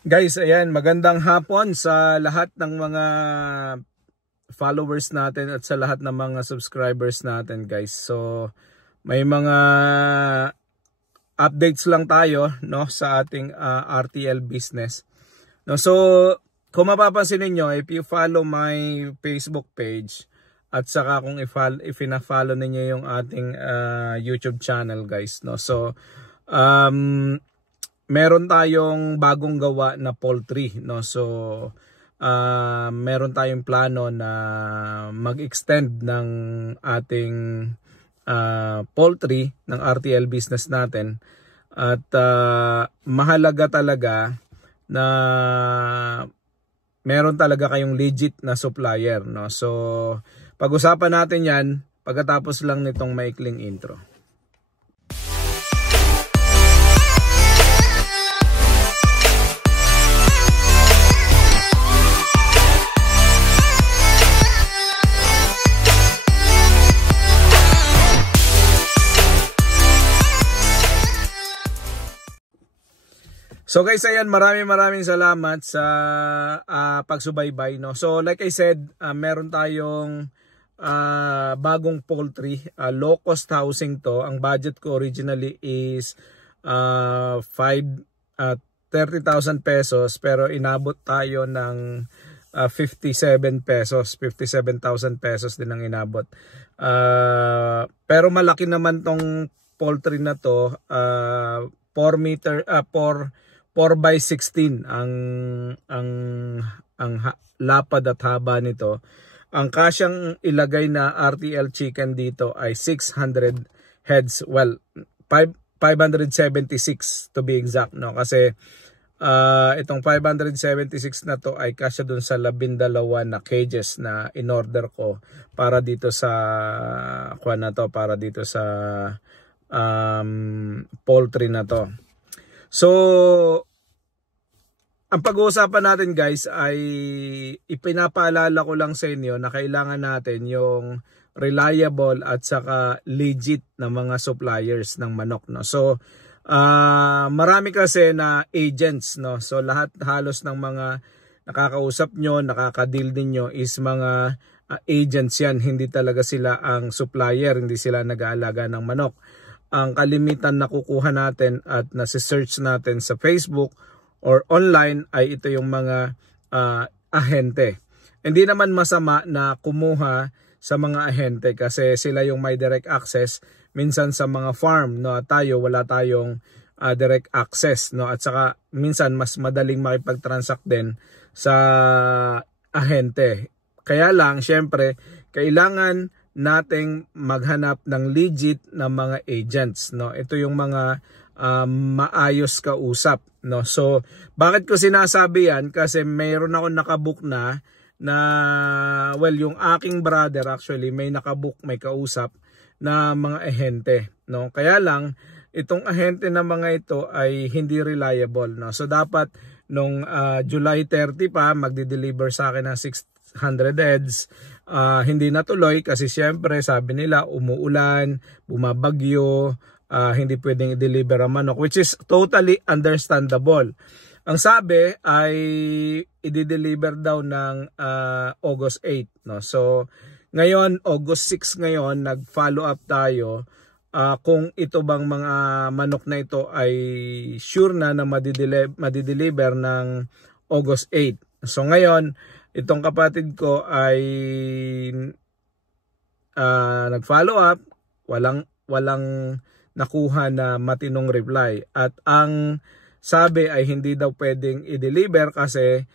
Guys, ayan, magandang hapon sa lahat ng mga followers natin at sa lahat ng mga subscribers natin, guys. So, may mga updates lang tayo, no, sa ating RTL business. No, so, kung mapapansin niyo, if you follow my Facebook page at saka kung if-ina-follow niyo yung ating YouTube channel, guys, no. So, meron tayong bagong gawa na poultry, no. So meron tayong plano na mag-extend ng ating poultry ng RTL business natin. At mahalaga talaga na meron talaga kayong legit na supplier, no. So pag-usapan natin 'yan pagkatapos lang nitong maikling intro. So guys, ayan, maraming salamat sa pagsubaybay, no. So like I said, meron tayong bagong poultry, low cost housing to. Ang budget ko originally is 30,000 pesos, pero inabot tayo ng 57,000 pesos din ang inabot. Pero malaki naman tong poultry na to, 4x16 ang lapad at haba nito. Ang kasyang ilagay na RTL chicken dito ay 600 heads. Well, 576 to be exact, no, kasi itong 576 na to ay kasya dun sa 12 na cages na in order ko para dito sa para dito sa poultry na to. So, ang pag-uusapan natin, guys, ay ipinapaalala ko lang sa inyo na kailangan natin yung reliable at saka legit na mga suppliers ng manok, no. So, marami kasi na agents, no. So, lahat halos ng mga nakakausap nyo, nakaka-deal ninyo is mga agents yan. Hindi talaga sila ang supplier, hindi sila nag-aalaga ng manok. Ang kalimitan na kukuha natin at nasi-search natin sa Facebook or online ay ito yung mga ahente. Hindi naman masama na kumuha sa mga ahente kasi sila yung may direct access minsan sa mga farm, no. Tayo wala tayong direct access, no, at saka minsan mas madaling makipag-transact din sa ahente. Kaya lang syempre kailangan nating maghanap ng legit na mga agents, no. Ito yung mga maayos kausap, no. So bakit ko sinasabi yan? Kasi mayroon ako nakabook na well, yung aking brother actually may nakabook, may kausap na mga ahente, no. Kaya lang itong ahente na mga ito ay hindi reliable, no. So dapat nung July 30 pa magdi-deliver sa akin ng 600 heads. Hindi natuloy kasi syempre sabi nila umuulan, bumabagyo, hindi pwedeng i-deliver ang manok, which is totally understandable. Ang sabi ay i-deliver daw ng August 8, no. So ngayon August 6 ngayon, nag-follow up tayo kung ito bang mga manok na ito ay sure na madideliver ng August 8. So ngayon itong kapatid ko ay nag-follow up, walang nakuha na matinong reply. At ang sabi ay hindi daw pwedeng i-deliver kasi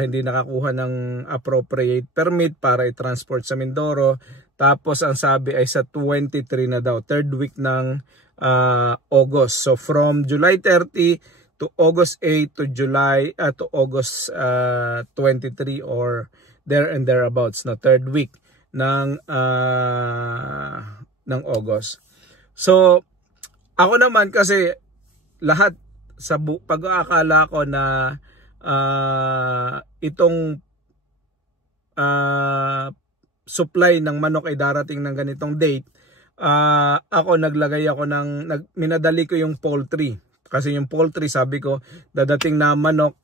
hindi nakakuha ng appropriate permit para i-transport sa Mindoro. Tapos ang sabi ay sa 23 na daw, third week ng August. So from July 30 to August 8 to to August 23 or there and thereabouts, na third week ng August. So ako naman kasi lahat sa pag-aakala ko na itong supply ng manok ay darating ng ganitong date, ako naglagay ako minadali ko yung poultry. Kasi yung poultry, sabi ko, dadating na manok,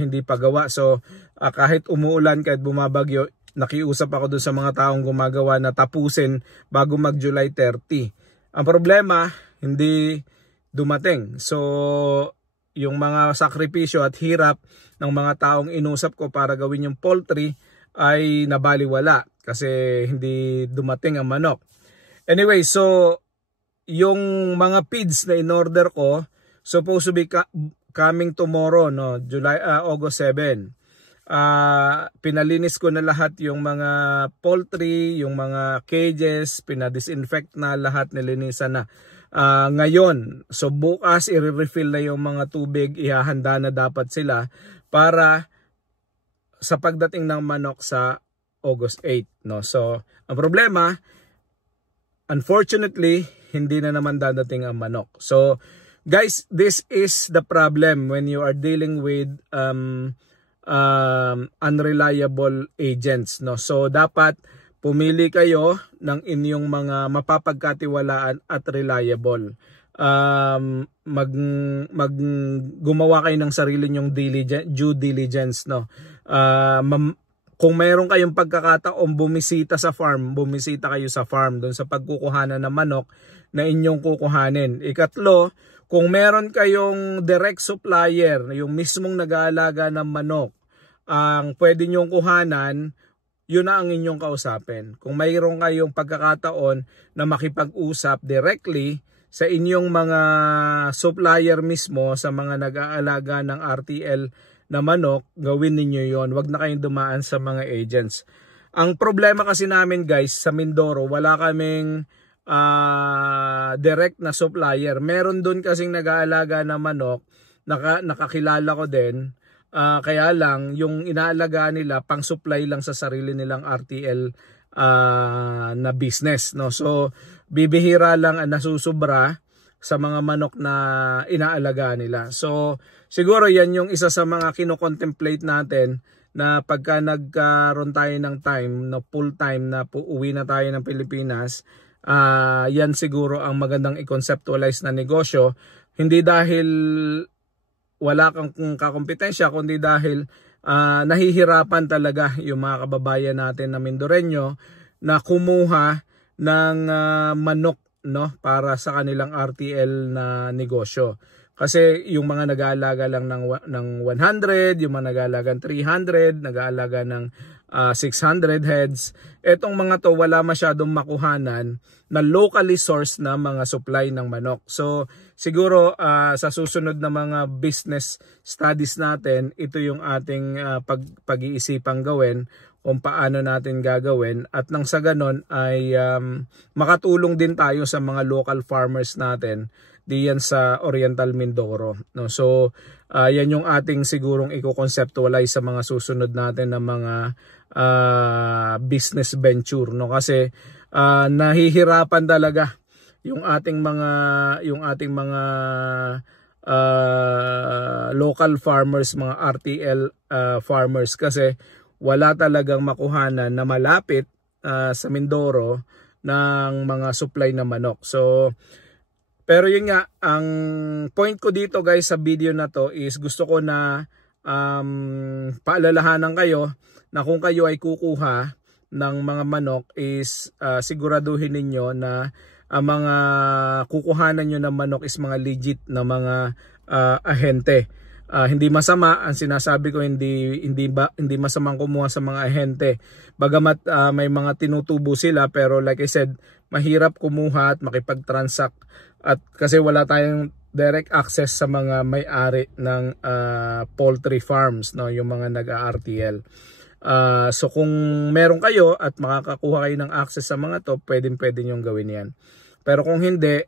hindi pa gawa. So kahit umuulan, kahit bumabagyo, nakiusap ako doon sa mga taong gumagawa na tapusin bago mag July 30. Ang problema, hindi dumating. So yung mga sakripisyo at hirap ng mga taong inusap ko para gawin yung poultry ay nabaliwala kasi hindi dumating ang manok. Anyway, so yung mga feeds na in-order ko supposed to be coming tomorrow, no, August 7. Pinalinis ko na lahat yung mga poultry, yung mga cages, pinadisinfect na lahat, nilinisan na. Ngayon, so bukas i-refill na yung mga tubig, ihahanda na dapat sila para sa pagdating ng manok sa August 8, no. So ang problema, unfortunately, hindi na naman dadating ang manok. So guys, this is the problem when you are dealing with unreliable agents, no. So dapat pumili kayo ng inyong mga mapapagkatiwalaan at reliable. Gumawa kayo ng sarili nyong due diligence, no. Kung mayroon kayong pagkakataon bumisita sa farm, bumisita kayo sa farm doon sa pagkukuhanan ng manok na inyong kukuhanin. Ikatlo, kung meron kayong direct supplier, yung mismong nag-aalaga ng manok, ang pwede nyong kuhanan, yun na ang inyong kausapin. Kung mayroon kayong pagkakataon na makipag-usap directly sa inyong mga supplier mismo, sa mga nag-aalaga ng RTL na manok, gawin ninyo yon. Wag na kayong dumaan sa mga agents. Ang problema kasi namin guys sa Mindoro, wala kaming direct na supplier. Meron doon kasing nag-aalaga ng manok, nakakilala ko din. Kaya lang yung inaalaga nila pang supply lang sa sarili nilang RTL na business, no. So bibihira lang ang nasusubra sa mga manok na inaalaga nila. So siguro yan yung isa sa mga kino-contemplate natin, na pagka nagkaroon tayo ng time, no, full time na uwi na tayo ng Pilipinas, yan siguro ang magandang i-conceptualize na negosyo. Hindi dahil wala kang kakompetensya, kundi dahil nahihirapan talaga yung mga kababayan natin na Mindoreño na kumuha ng manok, no, para sa kanilang RTL na negosyo. Kasi yung mga nag-aalaga lang ng 100, yung mga nag-aalaga ng 300, nag-aalaga ng 600 heads, etong mga to wala masyadong makuhanan na locally sourced na mga supply ng manok. So siguro sa susunod na mga business studies natin, ito yung ating pag-iisipang gawin kung paano natin gagawin, at nang sa ganon ay makatulong din tayo sa mga local farmers natin diyan sa Oriental Mindoro, no. So yan yung ating sigurong i-conceptualize sa mga susunod natin na mga business venture, no. Kasi nahihirapan talaga yung ating mga local farmers, mga RTL farmers, kasi wala talagang makuhanan na malapit sa Mindoro ng mga supply na manok. So pero yun nga, ang point ko dito guys sa video na to is gusto ko na paalalahanan kayo na kung kayo ay kukuha ng mga manok is siguraduhin ninyo na ang mga kukuhanan nyo ng manok is mga legit na mga ahente. Hindi masama ang sinasabi ko, hindi masamang kumuha sa mga ahente. Bagamat may mga tinutubo sila, pero like I said, mahirap kumuha at makipag-transact, at kasi wala tayong direct access sa mga may-ari ng poultry farms, no, yung mga nag-RTL. So kung meron kayo at makakakuha kayo ng access sa mga to, pwede nyong gawin yan. Pero kung hindi,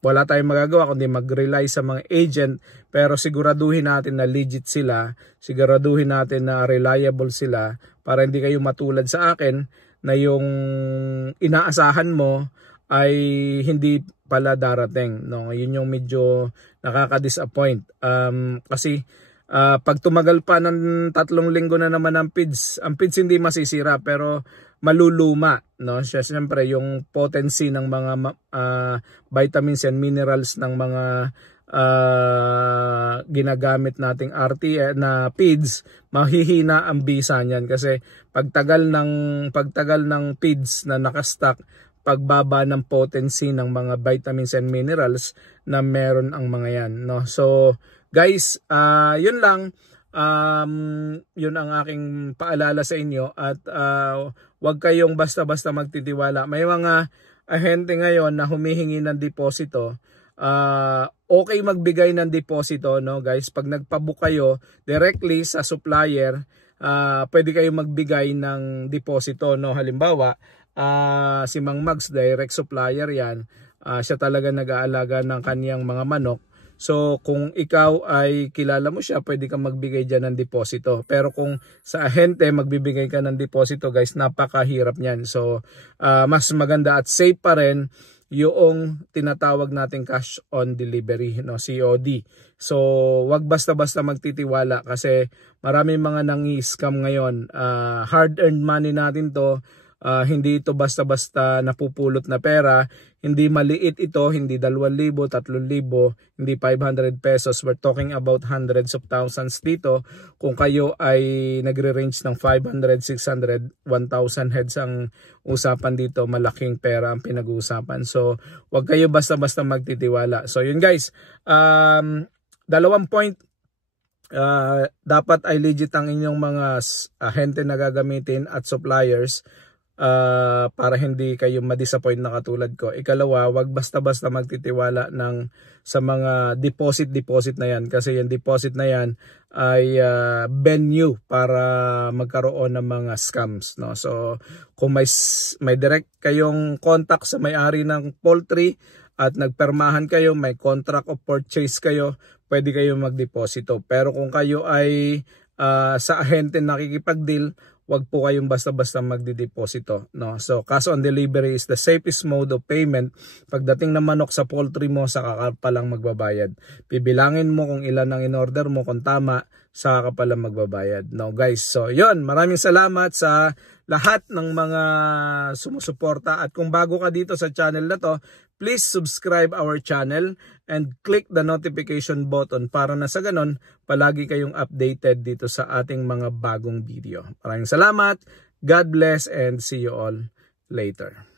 wala tayong magagawa kundi mag-rely sa mga agent, pero siguraduhin natin na legit sila, siguraduhin natin na reliable sila, para hindi kayo matulad sa akin na yung inaasahan mo ay hindi pala darating, no. Yun yung medyo nakaka-disappoint. Kasi pag tumagal pa ng 3 linggo na naman ang feeds hindi masisira, pero maluluma, no? Siyempre yung potency ng mga vitamins and minerals ng mga ginagamit nating na feeds, mahihina ang bisa niyan kasi pagtagal ng feeds na nakastock, pagbaba ng potency ng mga vitamins and minerals na meron ang mga yan, no? So guys, yun lang, yun ang aking paalala sa inyo, at wag kayong basta-basta magtitiwala. May mga ahente ngayon na humihingi ng deposito. Okay magbigay ng deposito, no guys? Pag nagpabook kayo directly sa supplier, pwede kayo magbigay ng deposito, no? Halimbawa, si Mang Mags, direct supplier yan, siya talaga nag-aalaga ng kaniyang mga manok. So kung ikaw ay kilala mo siya, pwede kang magbigay dyan ng deposito. Pero kung sa ahente magbibigay ka ng deposito, guys, napakahirap niyan. So mas maganda at safe pa rin yung tinatawag nating cash on delivery, no, COD. So wag basta-basta magtitiwala kasi maraming mga nangi-scam ngayon. Hard-earned money natin to. Hindi ito basta-basta napupulot na pera, hindi maliit ito, hindi 2,000, 3,000, hindi 500 pesos. We're talking about hundreds of thousands dito. Kung kayo ay nagre-range ng 500, 600, 1,000 heads ang usapan dito, malaking pera ang pinag-uusapan. So wag kayo basta-basta magtitiwala. So yun guys, dalawang point. Dapat ay legit ang inyong mga ahente na gagamitin at suppliers, para hindi kayo ma-disappoint na katulad ko. Ikalawa, wag basta-basta magtitiwala sa mga deposit na yan, kasi yung deposit na yan ay venue para magkaroon ng mga scams, no? So kung may direct kayong contact sa may-ari ng poultry at nagpermahan kayo, may contract of purchase kayo, pwede kayo magdeposito. Pero kung kayo ay sa ahente nakikipag-deal, wag po kayong basta-basta magdideposito, no? So cash on delivery is the safest mode of payment. Pagdating ng manok sa poultry mo, saka ka lang magbabayad. Bibilangin mo kung ilan ang in-order mo, kung tama, saka ka lang magbabayad, no guys? So yun, maraming salamat sa lahat ng mga sumusuporta, at kung bago ka dito sa channel na to, please subscribe our channel and click the notification button para na sa ganon palagi kayong updated dito sa ating mga bagong video. Maraming salamat, God bless, and see you all later.